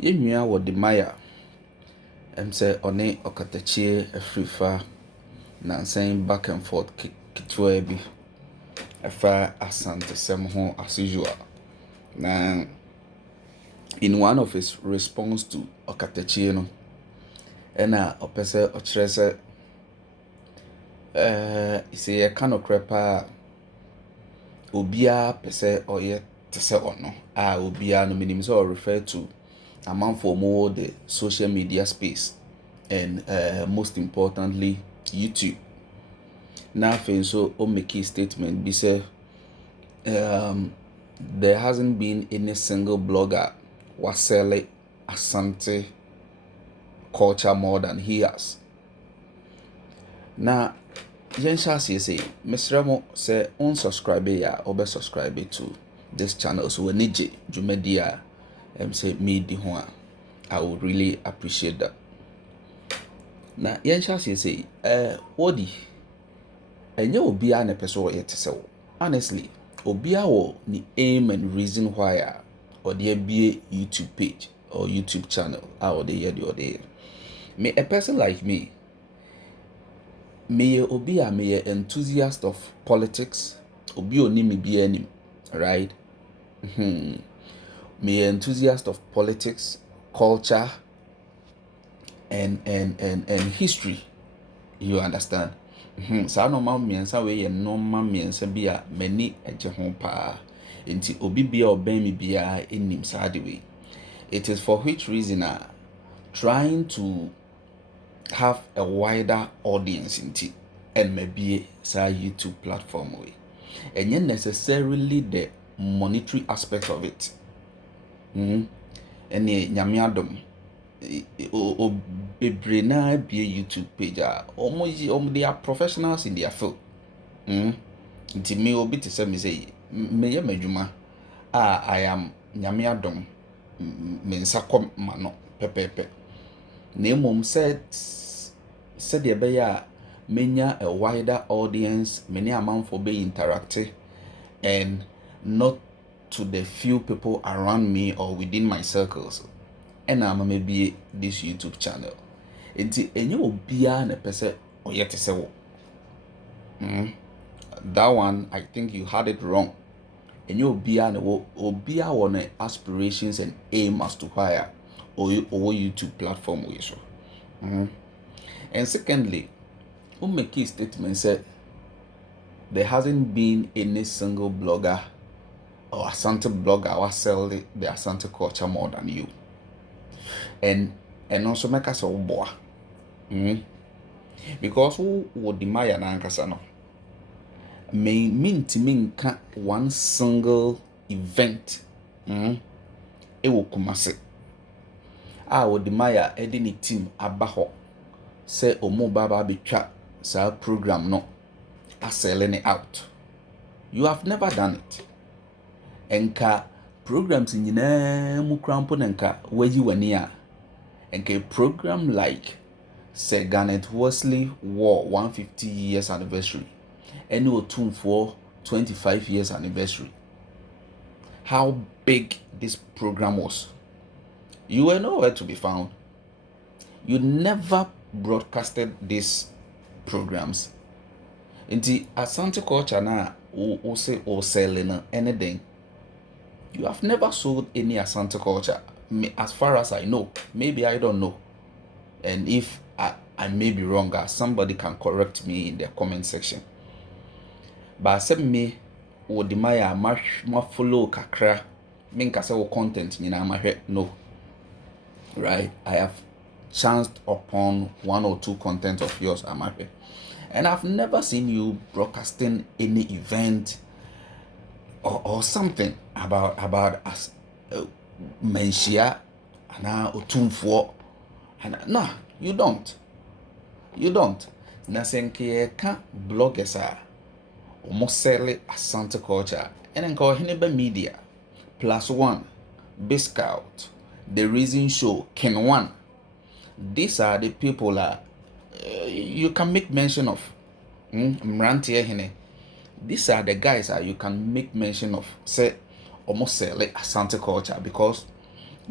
Yenua Wode Maya say one okatachie afrifa nansan back and forth kitwa bi afa asante sem ho as usual. Na in one of his response to okatachie no ena opese ochire se ye ka no krepa obia pese oye tese ono obia no minim so refer to a man for more the social media space and most importantly YouTube. Now so o make a statement be say there hasn't been any single blogger was selling Asante culture more than he has. Now Jensha say Mr. say unsubscribe ya or subscribe to this channel so when nije Jumedia say me the one. I would really appreciate that. Now Jensha say Wode enye obia na person yet say honestly obia wo ni aim and reason why or there be a YouTube page or YouTube channel or there me a person like me obia me enthusiast of politics obi oni me bi anim right me enthusiast of politics, culture and history, you understand. Sa normal miensa we ye normal miensa bi a mani eje ho pa nti obi bia oban mi bia enim sa de we. It is for which reason trying to have a wider audience nti and maybe sa YouTube platform we. And yet necessarily the monetary aspect of it. And nyame adom o bebre na be YouTube page they are professionals in their field. Nti me obi te say me say me ye madwuma I am nyame adom me nsa kom ma no pepepe na emom said de be ya menya a wider audience, many amount for be interactive and not to the few people around me or within my circles. And I'm maybe this YouTube channel. Enti enye obia na pese oyete se wo. That one I think you had it wrong. Enye obia na wo obia won aspirations and aim as to why or YouTube platform we so. And secondly, who make a statement said there hasn't been any single blogger or Asante blogger who sell the Asante culture more than you. And also make us a boy. Because who Wode Maya na ankasa no may mean to mean one single event ewo Kumase Wode Maya edi team abaho say omo baba betwa sa program no selling it out. You have never done it. Enka programs nyina mu krampo nenka wayi wani a enka a program like say Garnet Wesley War 150 years anniversary and Otum for 25 years anniversary. How big this program was. You were nowhere to be found. You never broadcasted these programs. Inti Asante culture na o say o selling anything. You have never sold any Asante culture, as far as I know. Maybe I don't know. And if I may be wrong, somebody can correct me in the comment section. But I said me Wode Maya ma follow kakra. Minka say content nyina ma no. Right? I have chanced upon one or two content of yours, Amape. And I've never seen you broadcasting any event or something about us menshia and otumfo and no, you don't. Na senke ka bloggers almost sell Asante culture and then call Hineba Media, Plus One, Biscout, The Reason Show, Ken One. These are the people you can make mention of. These are the guys you can make mention of. Say almost sell Asante culture because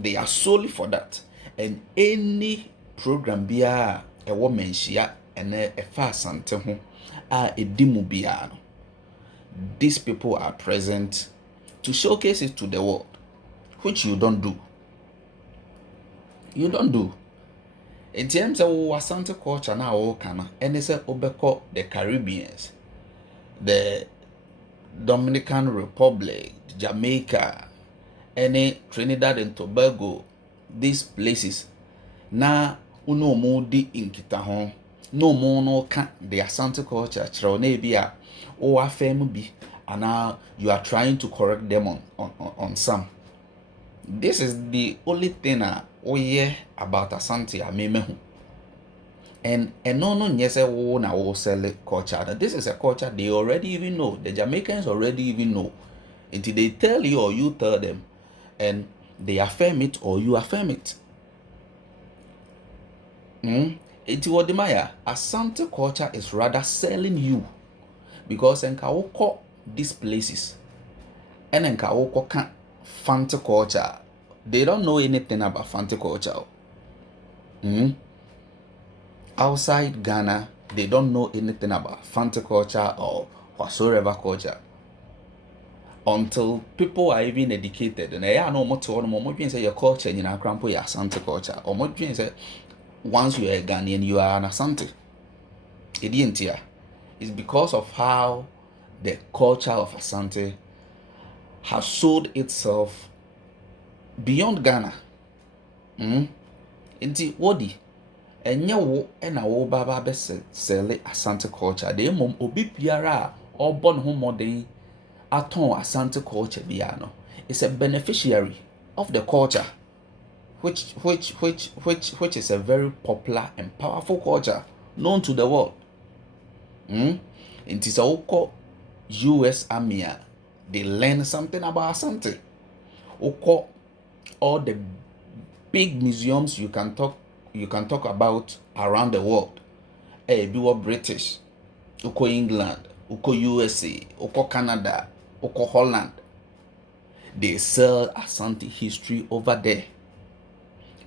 They are solely for that. And any program biya ewo menshia ene efa Asante ho a edimu biya no, these people are present to showcase it to the world, which you don't do. You don't do. In terms of Asante culture na wo kana, ene se obeko the Caribbeans, the Dominican Republic, Jamaica, any Trinidad and Tobago, these places, na uno mo di inkita ho, no mo no ka the Asante culture chiro na bia o afem bi, and now you are trying to correct them on some. This is the only thing we hear about Asante amemehu. And no yes wo na wo sell culture. This is a culture they already even know. The Jamaicans already even know. Until they tell you or you tell them, and they affirm it or you affirm it. It's Wode Maya. Asante culture is rather selling you, because enka woko these places and enka woko can Fante culture. They don't know anything about Fante culture. Outside Ghana, they don't know anything about Fante culture or whatsoever culture. Until people are even educated, and I know more to more say your culture in Akrampo, your Asante culture, or more say once you are a Ghanaian, you are an Asante. It didn't here. It's because of how the culture of Asante has sold itself beyond Ghana. Inti Wodi, enye wo na wo baba be sell Asante culture. De mom obi biara obon ho modern aton Asante culture bia no. It's a beneficiary of the culture, which is a very popular and powerful culture known to the world. It is a US Army, they learn something about Asante. All the big museums you can talk about around the world. Be British, uko England, uko USA, uko Canada, uko Holland. They sell Asante history over there.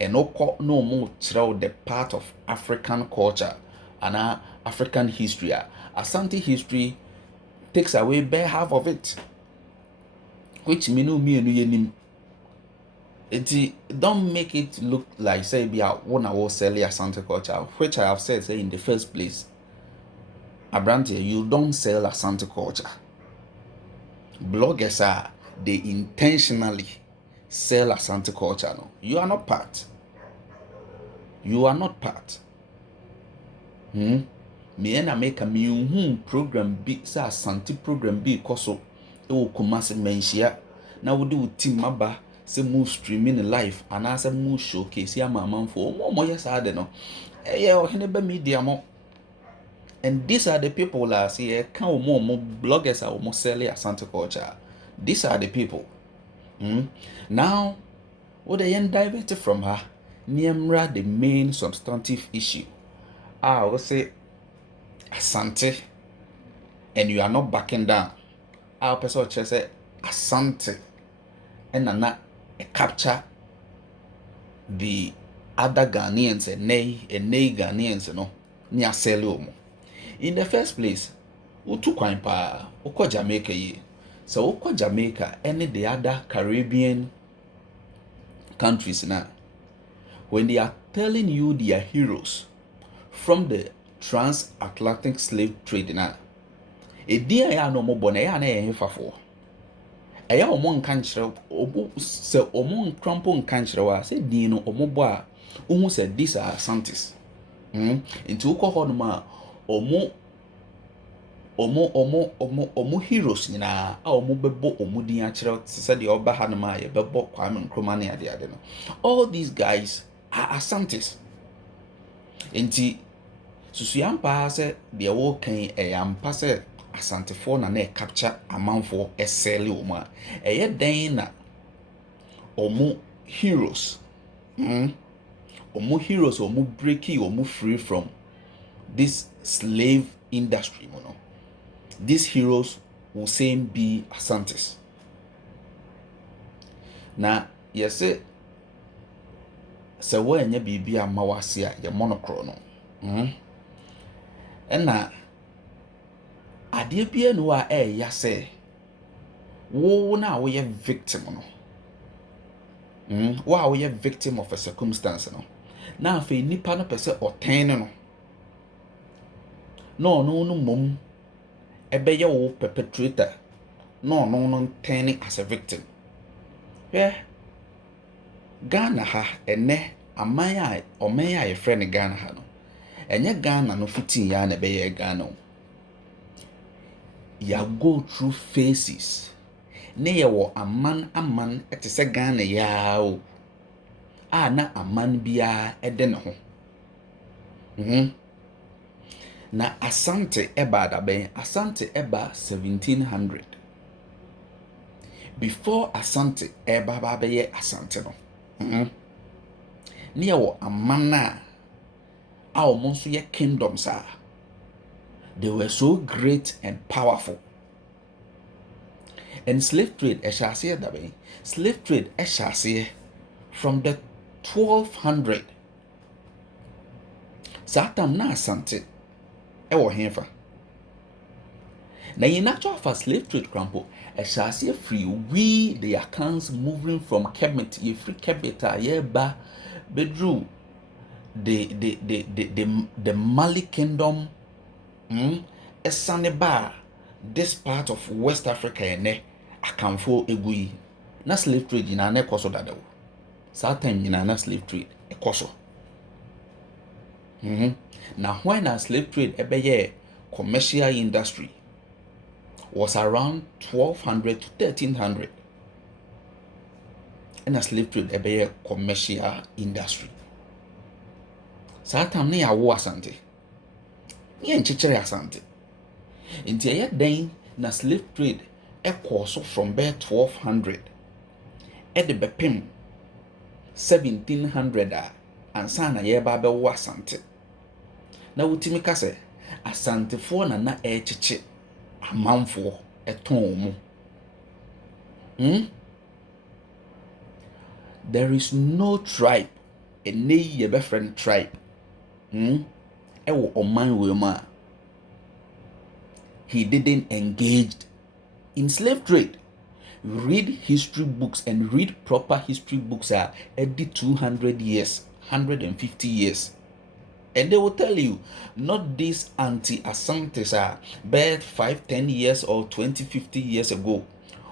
And no more through the part of African culture and African history. Asante history takes away bare half of it, which it don't make it look like say be one I was selling Asante culture, which I have said say in the first place. Abrante, you don't sell Asante culture. Bloggers they intentionally sell Asante culture. No, you are not part. You are not part. Me and I make a program be sa Asante program be koso e wo Kumasi menshia na wo do team maba se move streaming live and as a move showcase ya for mo yes ade no ohene ba media mo. And these are the people that say can more bloggers are more selling Asante culture. These are the people. Now what they diverted from her Niemra the main substantive issue. I will say Asante, and you are not backing down. Our person just say Asante, and not capture the other Ghanaians and nay Ghanaians, you know, near Selumo. In the first place, utu kwampa uko Jamaica ye. So uko Jamaica, any the other Caribbean countries now, when they are telling you they are heroes from the transatlantic slave trade now, a dear ya no more bonnet and a for. A ya omon cancer obu se omon crampon cancer was a dino or moboa, who said these are Asantes. Into Oklahoma omo heroes nyina a omo bebo omo din akere se de oba hanoma ye bebo Kwame Nkrumah ne ade no. All these guys are Asantes. Enti susuampa se de wo kan yampa se Asantefo na capture amanfo esele omo a eye den na omo heroes omo breaking omo free from this slave industry, you know. These heroes will same be Asantes. Now, yes, sɛ woanya biribi amma wase a yɛ monokoro no ɛna adeɛ bia no a ɛyɛ sɛ wo na woyɛ victim no wo a woyɛ victim of a circumstance no na afei nipa no pɛ sɛ ɔtɛn no na ɔno no mmom ɛbɛyɛ wo perpetrator na ɔno no ntɛn as a victim. Ghana ha ɛnɛ ɔman a yɛfrɛ no Ghana ha no ɛnyɛ Ghana no fitin ya na ɛbɛyɛ Ghana o. Ya go through phases ne yɛwɔ aman ɛte sɛ Ghana yaa o a na aman biara ɛde ne ho. Na Asante ɛba adabɛn, Asante ɛba 1700. Before Asante ɛba bɛyɛ Asante no ne yɛwɔ aman a wɔn nso yɛ kingdoms a they were so great and powerful. And slave trade ɛhyɛ aseɛ dabɛn, slave trade ɛhyɛ aseɛ from the 1200. Saa time na Asante ɛwɔ henfa. Na in actual fact slave trade krampo ɛhyɛ aseɛ free we the accounts moving from Kemet, free Kemet a yɛba bedru the Mali kingdom ɛsane ba this part of West Africa ɛnɛ akamfo egu yi na slave trade nyinaa na ɛkɔ so dadaw. Saa time nyinaa na slave trade ɛkɔ so. Na when a slave trade ɛbɛyɛ commercial industry was around 1200 to 1300. And a slave trade ɛbɛyɛ commercial industry. Saa time ne yɛawo Asante. Ne yɛnkyekyere Asante. Nti ɛyɛ dɛn na slave trade ɛkɔɔ so from bɛyɛ 1200 ɛde bɛpem 1700 a ansa na yɛba bɛwo Asante. Na wotimi ka sɛ Asantefoɔ na ɛkyekye amanfoɔ ɛtɔn mu. There is no tribe ɛnɛ yi yɛbɛfrɛ no tribe ɛwɔ ɔman wɔ mu a he didn't engage in slave trade. Read history books and read proper history books are every 200 years, 150 years. And they will tell you, not these anti-Asantes are bad 5-10 years or 20-50 years ago.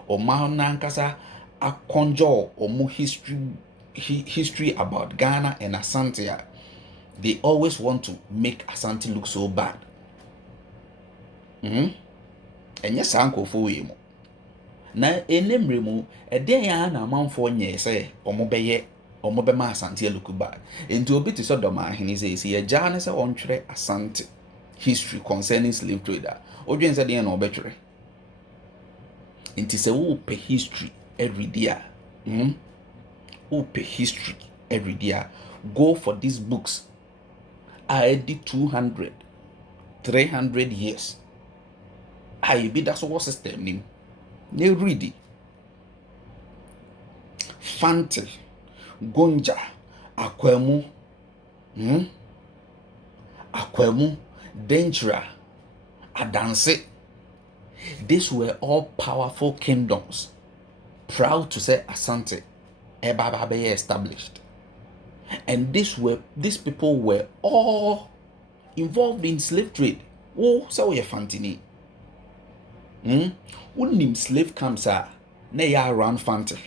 Or Mahonankasa a conjure or more history about Ghana and Asante. They always want to make Asante look so bad. And yes, uncle for him. Na enemre mu ede ya na amanfo nye se omobeye omobema Asante look bad. Enti obi ti so doma ahene say ye gya ne se ontwere Asante history concerning slave trader. Odwen se de na obetwere. Enti se wo pe history every day. Wo pe history every day. Go for these books. I did 200 300 years. I be that's what system name. Ne ready. Fante, Gonja, Akwemu, Akwemu, Dangera, Adanse. These were all powerful kingdoms, proud to say Asante, Ebababe established. And these people were all involved in slave trade. Oh, so we fantini. Wouldn't slave camps are na ya around Fante.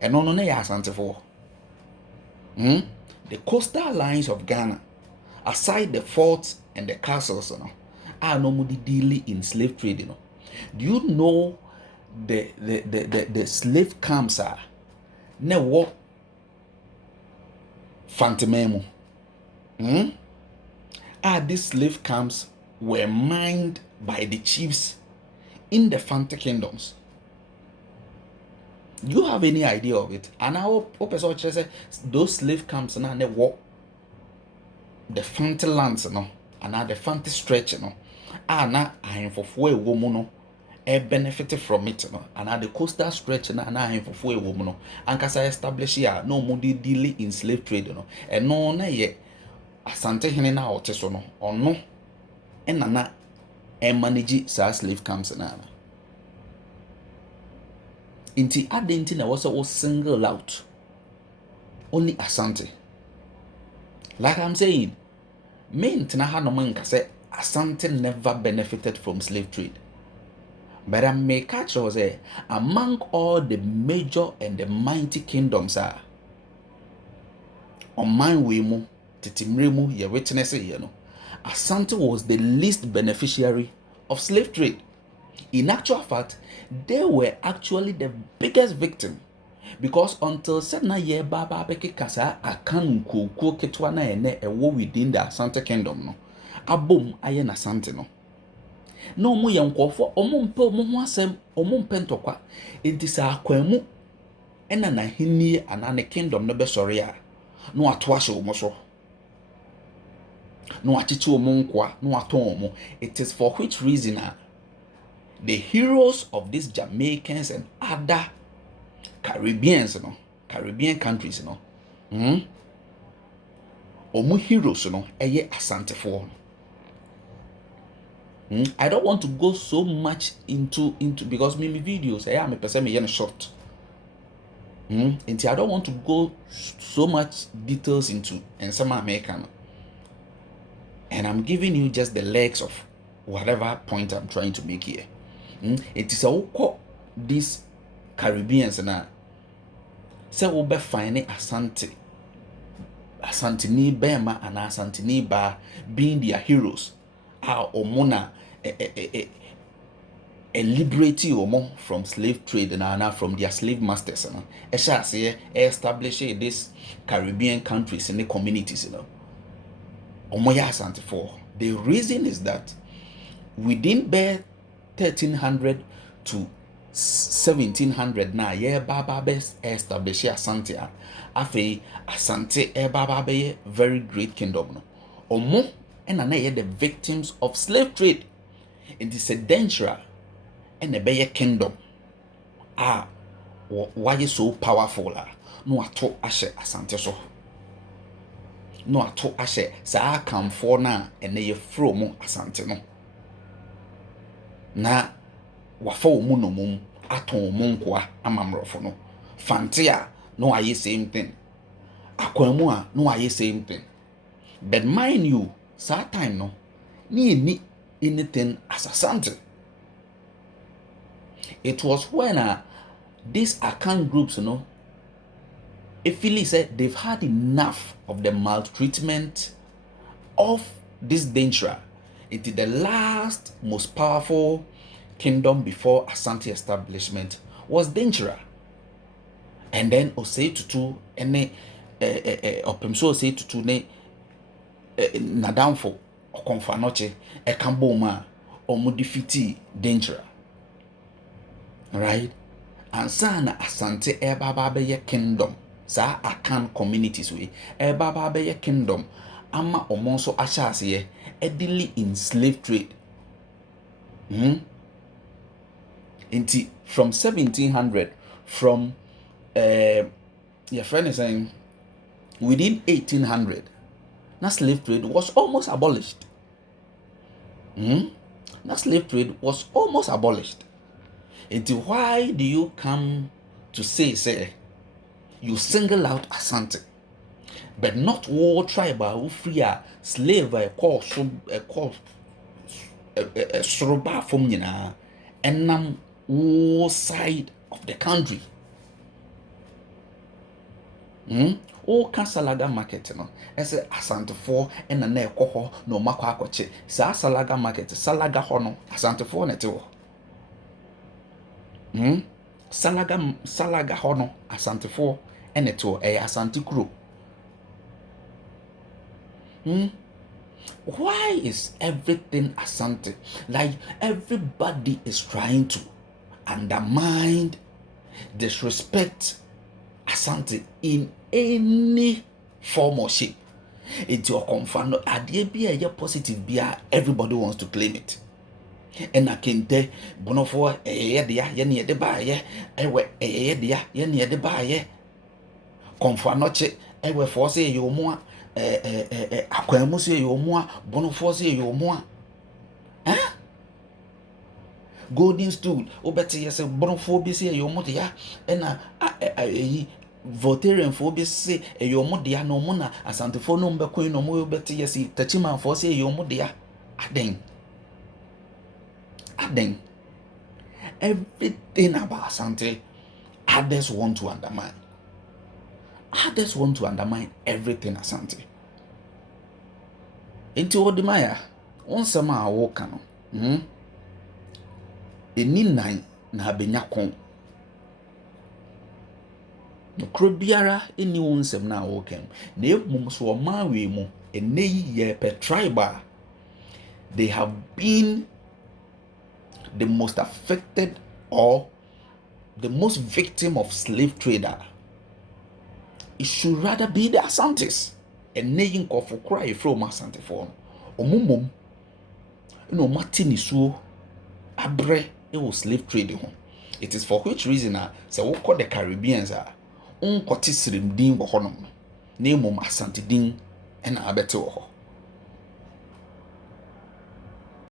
And no na ya Asante for. The coastal lines of Ghana, aside the forts and the castles, are normally dealing in slave trade. Do you know the slave camps are na what Fante memo? These slave camps were mined by the chiefs in the Fante kingdoms. Do you have any idea of it? And I hope say those slave camps now they walk the Fante lands, and now the Fante stretch, now I am for 4 woman benefit from it no, and the coastal stretch na ahemfofo ewo mu no ankasa establish ya no mo de deal in slave trade no no na ye Asante hene na ote so no ono na manage sa slave camps na inti adenti na was single out only Asante. Like I'm saying, me ntina ha no man say Asante never benefited from slave trade. But I may catch us among all the major and the mighty kingdoms are on my way mu titimremu ye witness here no. Asante was the least beneficiary of slave trade. In actual fact, they were actually the biggest victim because until certain year baba beke kasa akan kuku ketwa na ene ewo within the Asante kingdom no. Abom aye na Asante no. No mu ye nkofo omumpe omuhu asem omumpe ntokwa enti sa akwamu ena na hinnie anane kingdom no be sori a no ato ahye omo so no achichi omo nkwa no aton omo. It is for which reason the heroes of these Jamaicans and other Caribbean countries omo heroes eye Asantefo. I don't want to go so much into because me videos I am a person me short. I don't want to go so much details into and some American. And I'm giving you just the legs of whatever point I'm trying to make here. It is all these Caribbeans na say we be find Asante ni Bema and Asante ni Ba being their heroes. Omona a liberty omo from slave trade and from their slave masters establish this Caribbean countries in the communities omoya Asante for. The reason is that within 1300 to 1700 na ye baba best establish Asante afi Asante baba be very great kingdom no omo and na the victims of slave trade. It is a danger and a better kingdom. Why is so powerful? No ato ashe Asante so. No ato ashe sa come for na and ye from Asante no. Na wafo mu no mum aton mu nkwa amamrofo no. Fantia no aye same thing. Akwamu a no aye same thing. But mind you, that time no ni anything as Asante. It was when these account groups if Philly said they've had enough of the maltreatment of this danger. It is the last most powerful kingdom before Asante establishment was Danger. And then Osei Tutu ene opemso Osei Tutu ne nadamfo okonfa noche ekambo ma omo defeat Danger, right? And sana Asante baba be kingdom sa akan communities we baba be kingdom ama omo so ahyase edili in slave trade. Inti from 1700 from your friend is saying within 1800 na slave trade was almost abolished. Na slave trade was almost abolished. And why do you come to say you single out Asante, but not all tribal who free a slave a course soroba from nyina enam all side of the country? O Salaga market no ese Asantefo ena na ekoho no makwa akoche sa Salaga market Salaga ho no Asantefo na te wo. Salaga ho no Asantefo ena te wo Asante kuro. Why is everything Asante? Like everybody is trying to undermine, disrespect Asante in any form or shape. It's your confirm adie bia ye positive bia everybody wants to claim it. Ena kente bonofo dia ye ne de baaye ewe dia ye ne de baaye komfo anoche ewe fo se ye omo a akwamu se ye omo a bonofo se ye omo a golden stool obeti yes bonofo bi se ye omo dia ena yi Voltarian fo bi se ye omo dia no mo na asantefo no mbekon no mo obeti yes tachiman fo se ye omo dia aden. Everything about Asante, others want to undermine. Others want to undermine everything Asante. Into Wode Maya, onsɛm a woka no, ɛni nan na abɛnya kon. Nokoro biara ɛni wo nsɛm na woka no. Na mmom so ɔman wei mu, ɛnɛ yi yɛpɛ tribe a they have been the most affected or the most victim of slave trader. It should rather be the Asantes. And name of cry from Asante for Omumum. You know, Martin is so abre it was slave trading. It is for which reason so what call the Caribbeans are uncotisrim din wohonum. Name Asante din and abeto.